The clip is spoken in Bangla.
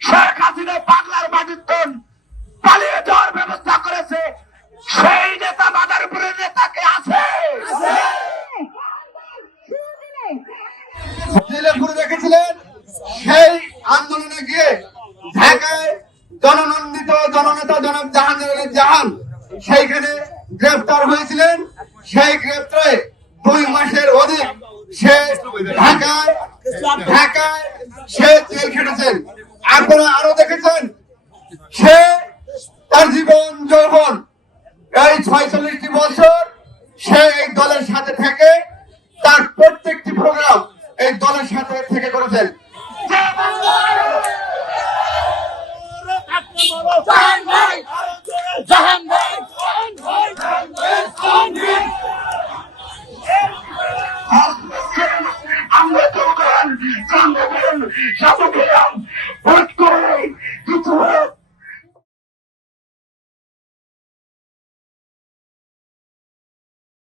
শেখ হাসিনা পাগলার বাজিতন পালিয়ে যাওয়ার ব্যবস্থা করেছে, সেই নেতা মাদারীপুরের নেতাকে আছে রেখেছিলেন। সেই আন্দোলনে গিয়ে ঢাকায় জননন্দিত জননেতা জনাব জাহাঙ্গীর জাহান সেইখানে গ্রেফতার হয়েছিলেন। সেই গ্রেফতারে 2 মাসের অধিক সে ঢাকায় সে জেল খেটেছেন। আপনারা আরো দেখেছেন সে তার জীবন যৌবন এই 46টি বছর সে এই দলের সাথে থেকে তার প্রত্যেকটি প্রোগ্রাম এই দলের সাথে থেকে করেছেন। আমরা